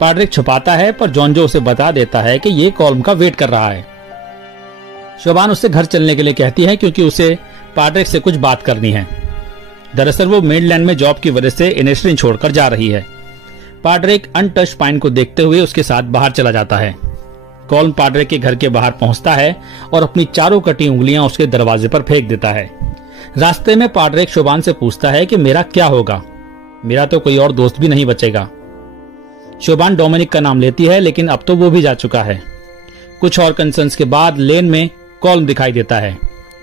पाड्रिक छुपाता है, पर जॉन उसे बता देता है कि ये कॉल्म का वेट कर रहा है। शोभान उससे घर चलने के लिए कहती है क्योंकि उसे पाड्रिक से कुछ बात करनी है। दरअसल वो मेनलैंड में जॉब की वजह से इनिशलिन छोड़कर जा रही है। पाड्रेक अनटच्ड पाइन को देखते हुए उसके साथ बाहर चला जाता है। कॉल्म पाड्रेक के घर के बाहर पहुंचता है और अपनी चारों कटी उंगलियां उसके दरवाजे पर फेंक देता है। रास्ते में पाड्रेक शोबान से पूछता है कि मेरा क्या होगा, मेरा तो कोई और दोस्त भी नहीं बचेगा। शोबान डोमिनिक का नाम लेती है, लेकिन अब तो वो भी जा चुका है। कुछ और कंसर्न्स के बाद लेन में कॉल्म दिखाई देता है।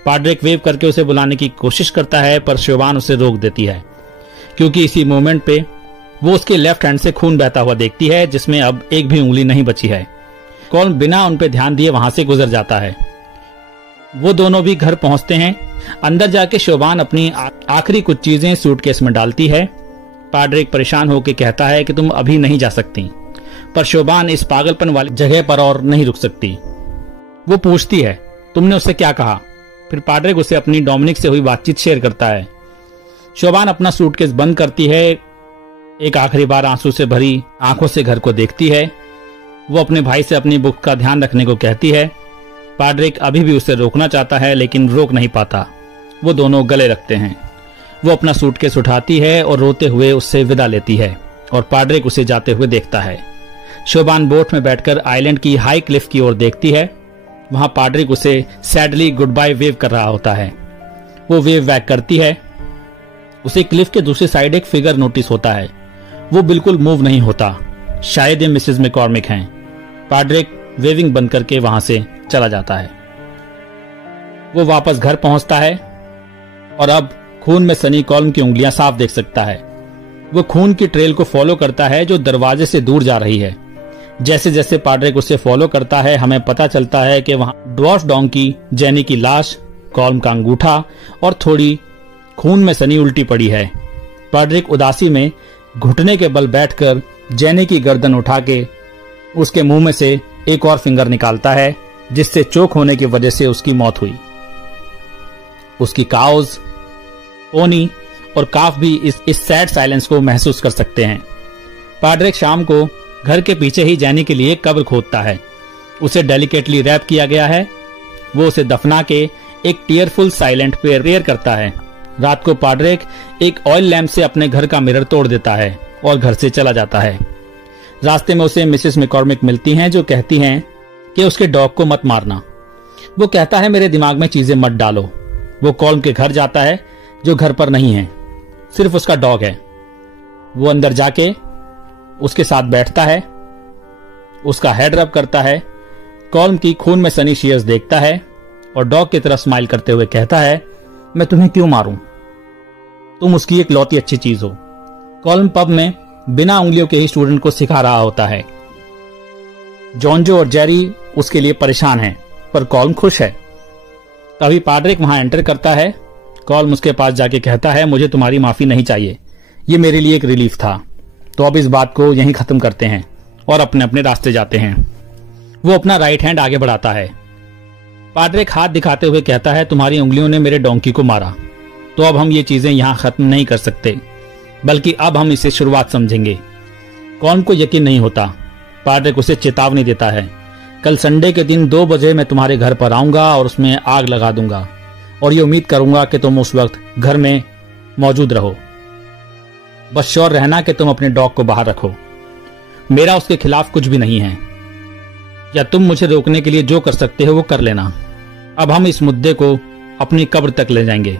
पाड्रेक वेव करके उसे बुलाने की कोशिश करता है, पर शोबान उसे रोक देती है, क्योंकि इसी मोमेंट पे वो उसके लेफ्ट हैंड से खून बहता हुआ देखती है, जिसमें अब एक भी उंगली नहीं बची है। कॉल्म बिना उन पे ध्यान दिए वहां से गुजर जाता है। वो दोनों भी घर पहुंचते हैं। अंदर जाके शोबान अपनी आखिरी कुछ चीजें सूटकेस में डालती है। पाड्रेक परेशान होकर कहता है कि तुम अभी नहीं जा सकती, पर शोबान इस पागलपन वाली जगह पर और नहीं रुक सकती। वो पूछती है, तुमने उससे क्या कहा? फिर पाड्रेक उसे अपनी डोमिनिक से हुई बातचीत शेयर करता है। शोबान अपना सूटकेस बंद करती है, एक आखिरी बार आंसू से भरी आंखों से घर को देखती है। वो अपने भाई से अपनी बुक का ध्यान रखने को कहती है। पाड्रेक अभी भी उसे रोकना चाहता है, लेकिन रोक नहीं पाता। वो दोनों गले लगते हैं। वो अपना सूटकेस उठाती है और रोते हुए उससे विदा लेती है, और पाड्रेक उसे जाते हुए देखता है। शोबान बोट में बैठकर आइलैंड की हाई क्लिफ की ओर देखती है। वहां पाड्रेक उसे सैडली गुड बाय वेव कर रहा होता है। वो वेव बैक करती है। उसे क्लिफ के दूसरी साइड एक फिगर नोटिस होता है। वो बिल्कुल मूव नहीं होता। शायद ये मिसेस मैकॉर्मिक हैं। पाड्रेक वेविंग बंद करके वहां से चला जाता है। वो वापस घर पहुंचता है और अब खून में सनी कॉल्म की उंगलियां साफ देख सकता है। वो खून की ट्रेल को फॉलो करता है जो दरवाजे से दूर जा रही है। जैसे जैसे पाड्रेक उसे फॉलो करता है, हमें पता चलता है कि वहां ड्वार्फ डोंकी, जेनी की लाश, कॉल्म का अंगूठा और थोड़ी खून में सनी उल्टी पड़ी है। पाड्रेक उदासी में घुटने के बल बैठकर जेनी की गर्दन उठा के उसके मुंह में से एक और फिंगर निकालता है, जिससे चोक होने की वजह से उसकी मौत हुई। उसकी काउज, पोनी और काफ भी इस सैड साइलेंस को महसूस कर सकते हैं। पाड्रेक शाम को घर के पीछे ही जेनी के लिए कब्र खोदता है। उसे डेलिकेटली रैप किया गया है। वो उसे दफना के एक टीयरफुल साइलेंट प्रेयर करता है। रात को पाड्रेक एक ऑयल लैंप से अपने घर का मिरर तोड़ देता है और घर से चला जाता है। रास्ते में उसे मिसेस मैकॉर्मिक मिलती हैं, जो कहती हैं कि उसके डॉग को मत मारना। वो कहता है, मेरे दिमाग में चीजें मत डालो। वो कॉल्म के घर जाता है, जो घर पर नहीं है, सिर्फ उसका डॉग है। वो अंदर जाके उसके साथ बैठता है, उसका हेड रब करता है, कॉल्म की खून में सनी शीयर्स देखता है और डॉग की तरफ स्माइल करते हुए कहता है, मैं तुम्हें क्यों मारूं? तुम उसकी एक लौती अच्छी चीज हो। कॉल्म पब में बिना उंगलियों के ही स्टूडेंट को सिखा रहा होता है। जॉन्जो और जेरी उसके लिए परेशान हैं, पर कॉल्म खुश है। तभी पाड्रेक वहां एंटर करता है। कॉल्म उसके पास जाके कहता है, मुझे तुम्हारी माफी नहीं चाहिए, ये मेरे लिए एक रिलीफ था। तो अब इस बात को यहीं खत्म करते हैं और अपने अपने रास्ते जाते हैं। वो अपना राइट हैंड आगे बढ़ाता है। पाड्रेक हाथ दिखाते हुए कहता है, तुम्हारी उंगलियों ने मेरे डोंकी को मारा, तो अब हम ये चीजें यहां खत्म नहीं कर सकते, बल्कि अब हम इसे शुरुआत समझेंगे। कॉल्म को यकीन नहीं होता। पाड्रेक उसे चेतावनी देता है, कल संडे के दिन 2 बजे मैं तुम्हारे घर पर आऊंगा और उसमें आग लगा दूंगा, और ये उम्मीद करूंगा कि तुम उस वक्त घर में मौजूद रहो। बस श्योर रहना कि तुम अपने डॉग को बाहर रखो। मेरा उसके खिलाफ कुछ भी नहीं है, या तुम मुझे रोकने के लिए जो कर सकते हो वो कर लेना। अब हम इस मुद्दे को अपनी कब्र तक ले जाएंगे।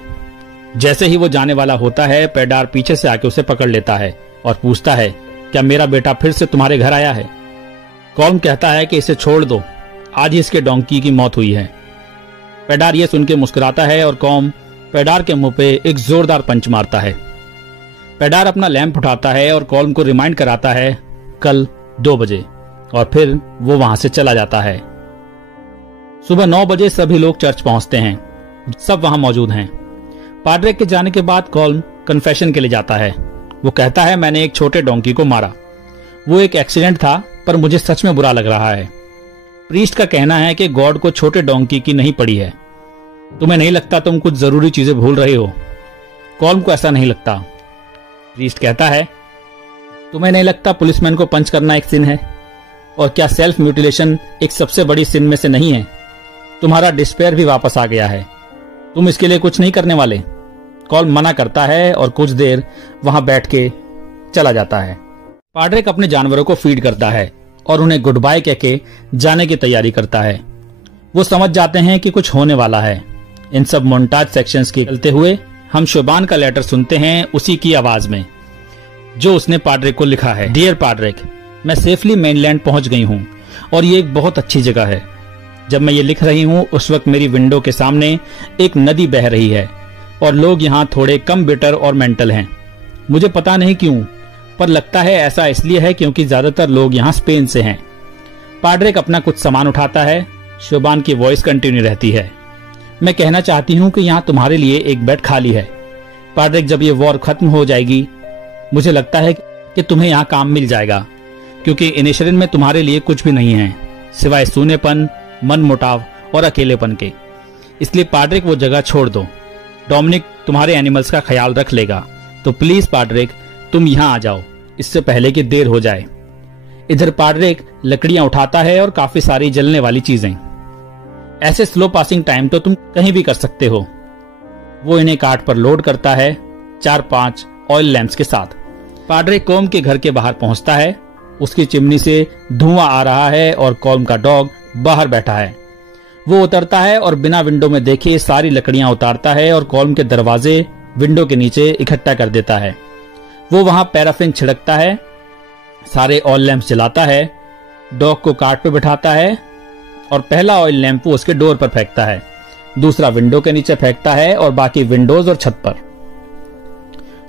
जैसे ही वो जाने वाला होता है, पेडार पीछे से आके उसे पकड़ लेता है और पूछता है, क्या मेरा बेटा फिर से तुम्हारे घर आया है? कॉल्म कहता है कि इसे छोड़ दो, आज ही इसके डोंकी की मौत हुई है। पेडार ये सुन के मुस्कुराता है और कॉल्म पेडार के मुंह पे एक जोरदार पंच मारता है। पेडार अपना लैंप उठाता है और कॉल्म को रिमाइंड कराता है कल 2 बजे, और फिर वो वहां से चला जाता है। सुबह 9 बजे सभी लोग चर्च पहुंचते हैं। सब वहां मौजूद हैं। पाड्रेक के जाने के बाद कॉल्म कन्फेशन के लिए जाता है। वो कहता है, मैंने एक छोटे डोंकी को मारा। वो एक एक्सीडेंट था, पर मुझे सच में बुरा लग रहा है। प्रीस्ट का कहना है कि गॉड को छोटे डोंकी की नहीं पड़ी है। तुम्हें नहीं लगता तुम कुछ जरूरी चीजें भूल रहे हो? कॉल्म को ऐसा नहीं लगता। प्रीस्ट कहता है, तुम्हें नहीं लगता पुलिसमैन को पंच करना एक सिन है? और क्या सेल्फ म्यूटिलेशन एक सबसे बड़ी सिन में से नहीं है? तुम्हारा डिस्पेयर भी वापस आ गया है, तुम इसके लिए कुछ नहीं करने वाले? कॉल्म मना करता है और कुछ देर वहां बैठ के चला जाता है। पाड्रिक अपने जानवरों को फीड करता है और उन्हें गुड बाय कह के जाने की तैयारी करता है। वो समझ जाते हैं कि कुछ होने वाला है। इन सब मोन्टाज सेक्शंस के चलते हुए हम शोबान का लेटर सुनते हैं उसी की आवाज में जो उसने पाड्रिक को लिखा है। डियर पाड्रिक, मैं सेफली मेनलैंड पहुंच गई हूं और ये एक बहुत अच्छी जगह है। जब मैं ये लिख रही हूं उस वक्त मेरी विंडो के सामने एक नदी बह रही है और लोग यहाँ थोड़े कम बिटर और मेंटल हैं। मुझे पता नहीं क्यों, पर लगता है ऐसा इसलिए है क्योंकि ज्यादातर लोग यहाँ स्पेन से हैं। पाड्रिक अपना कुछ सामान उठाता है। शोबान की वॉइस कंटिन्यू रहती है, मैं कहना चाहती हूँ कि यहाँ तुम्हारे लिए एक बेड खाली है। पाड्रिक, जब ये वॉर खत्म हो जाएगी मुझे लगता है कि तुम्हें यहाँ काम मिल जाएगा, क्योंकि इनिशरिन में तुम्हारे लिए कुछ भी नहीं है सिवाय सूनेपन, मनमुटाव और अकेलेपन के। इसलिए पाड्रिक वो जगह छोड़ दो। डोमिनिक तुम्हारे एनिमल्स का ख्याल रख लेगा, तो प्लीज पाड्रिक तुम यहाँ आ जाओ इससे पहले कि देर हो जाए। इधर पाड्रिक लकड़ियां उठाता है और काफी सारी जलने वाली चीजें। ऐसे स्लो पासिंग टाइम तो तुम कहीं भी कर सकते हो। वो इन्हें कार्ट पर लोड करता है 4-5 ऑयल लैंप्स के साथ। पाड्रिक कॉल्म के घर के बाहर पहुंचता है। उसकी चिमनी से धुआं आ रहा है और कॉल्म का डॉग बाहर बैठा है। वो उतरता है और बिना विंडो में देखे सारी लकड़ियां उतारता है और कॉल्म के दरवाजे विंडो के नीचे इकट्ठा कर देता है। वो वहां पैराफिन छिड़कता है, सारे ऑयल लैंप्स जलाता है, डॉग को कार्ट पे बिठाता है और पहला ऑयल लैंप वो उसके डोर पर फेंकता है, दूसरा विंडो के नीचे फेंकता है और बाकी विंडोज और छत पर।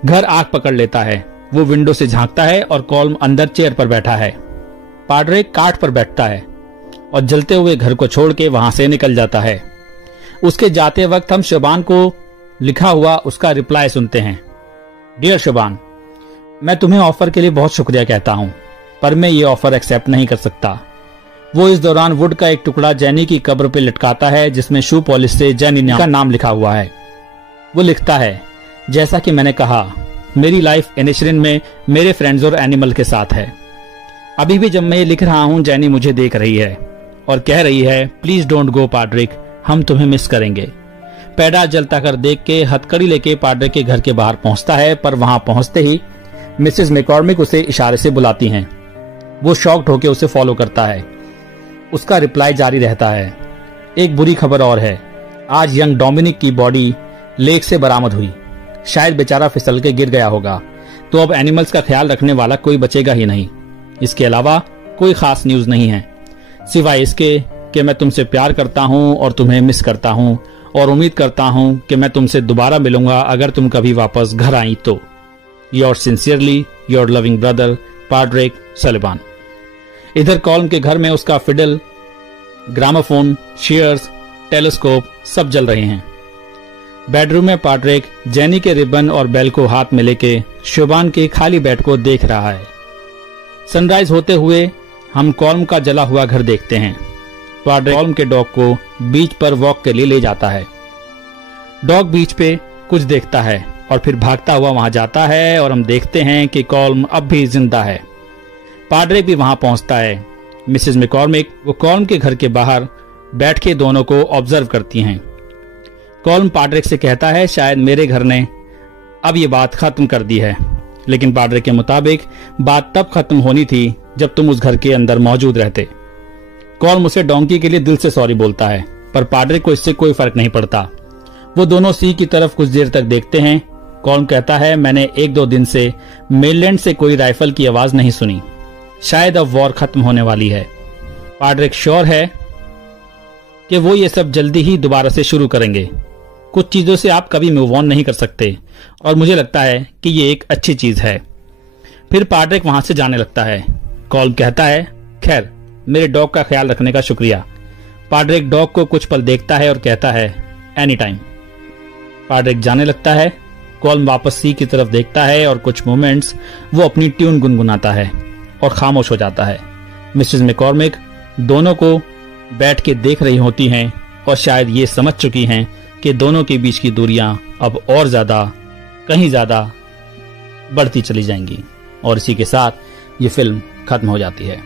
घर आग पकड़ लेता है। वो विंडो से झांकता है और कॉल्म अंदर चेयर पर बैठा है। पाड्रिक कार्ट पर बैठता है और जलते हुए घर को छोड़ के वहां से निकल जाता है। उसके जाते वक्त हम शोबान को लिखा हुआ उसका रिप्लाई सुनते हैं। डियर शोबान, मैं तुम्हें ऑफर के लिए बहुत शुक्रिया कहता हूं, पर मैं ये ऑफर एक्सेप्ट नहीं कर सकता। वो इस दौरान वुड का एक टुकड़ा जेनी की कब्र पे लटकाता है जिसमें शू पॉलिश से जेनी का नाम लिखा हुआ है। वो लिखता है, जैसा कि मैंने कहा, मेरी लाइफ इनिशरिन में मेरे फ्रेंड्स और एनिमल के साथ है। अभी भी जब मैं ये लिख रहा हूँ जेनी मुझे देख रही है और कह रही है, प्लीज डोंट गो पाड्रिक, हम तुम्हें मिस करेंगे। पैडा जलता कर देख के हथकड़ी लेके पाड्रिक के घर के बाहर पहुंचता है, पर वहां पहुंचते ही मिसेस मैकॉर्मिक उसे इशारे से बुलाती हैं। वो शॉक्ड होकर उसे फॉलो करता है। उसका रिप्लाई जारी रहता है, एक बुरी खबर और है, आज यंग डोमिनिक की बॉडी लेक से बरामद हुई। शायद बेचारा फिसल के गिर गया होगा, तो अब एनिमल्स का ख्याल रखने वाला कोई बचेगा ही नहीं। इसके अलावा कोई खास न्यूज नहीं है, सिवाय इसके कि मैं तुमसे प्यार करता हूं और तुम्हें मिस करता हूं और उम्मीद करता हूं कि मैं तुमसे दोबारा मिलूंगा अगर तुम कभी वापस घर आई तो। Your sincerely, your loving brother, Padraic Sullivan. इधर कॉल्म के घर में उसका फिडल, ग्रामोफोन, शेयर्स, टेलीस्कोप सब जल रहे हैं। बेडरूम में पाड्रिक जेनी के रिबन और बेल को हाथ में लेके शोबान के खाली बेड को देख रहा है। सनराइज होते हुए हम कॉल्म का जला हुआ घर देखते हैं। पाड्रिक कॉल्म के डॉग को बीच पर वॉक के लिए ले जाता है। डॉग बीच पे कुछ देखता है और फिर भागता हुआ वहां जाता है और हम देखते हैं कि कॉल्म अब भी जिंदा है। पाड्रिक भी वहां पहुंचता है। मिसेस मैकॉर्मिक वो कॉल्म के घर के बाहर बैठ के दोनों को ऑब्जर्व करती हैं। कॉल्म पाड्रिक से कहता है, शायद मेरे घर ने अब ये बात खत्म कर दी है, लेकिन पाड्रिक के मुताबिक बात तब खत्म होनी थी जब तुम उस घर के अंदर मौजूद रहते। कॉल्म उसे डोंकी के लिए दिल से सॉरी बोलता है, पर पाड्रिक को इससे कोई फर्क नहीं पड़ता। वो दोनों सी की तरफ कुछ देर तक देखते हैं। कॉल्म कहता है, मैंने 1-2 दिन से मेनलैंड से कोई राइफल की आवाज नहीं सुनी, शायद अब वॉर खत्म होने वाली है। पाड्रिक श्योर है कि वो ये सब जल्दी ही दोबारा से शुरू करेंगे। कुछ चीजों से आप कभी मूव ऑन नहीं कर सकते और मुझे लगता है कि ये एक अच्छी चीज है। फिर पाड्रिक वहां से जाने लगता है। कॉल्म कहता है, खैर मेरे डॉग का ख्याल रखने का शुक्रिया। पाड्रिक डॉग को कुछ पल देखता है और कहता है, एनी टाइम। पाड्रिक जाने लगता है। कॉल्म वापस सी की तरफ देखता है और कुछ मोमेंट्स वो अपनी ट्यून गुनगुनाता है और खामोश हो जाता है। मिसेस मैकॉर्मिक दोनों को बैठ के देख रही होती हैं और शायद ये समझ चुकी हैं कि दोनों के बीच की दूरियां अब और ज्यादा, कहीं ज्यादा बढ़ती चली जाएंगी और इसी के साथ ये फिल्म खत्म हो जाती है।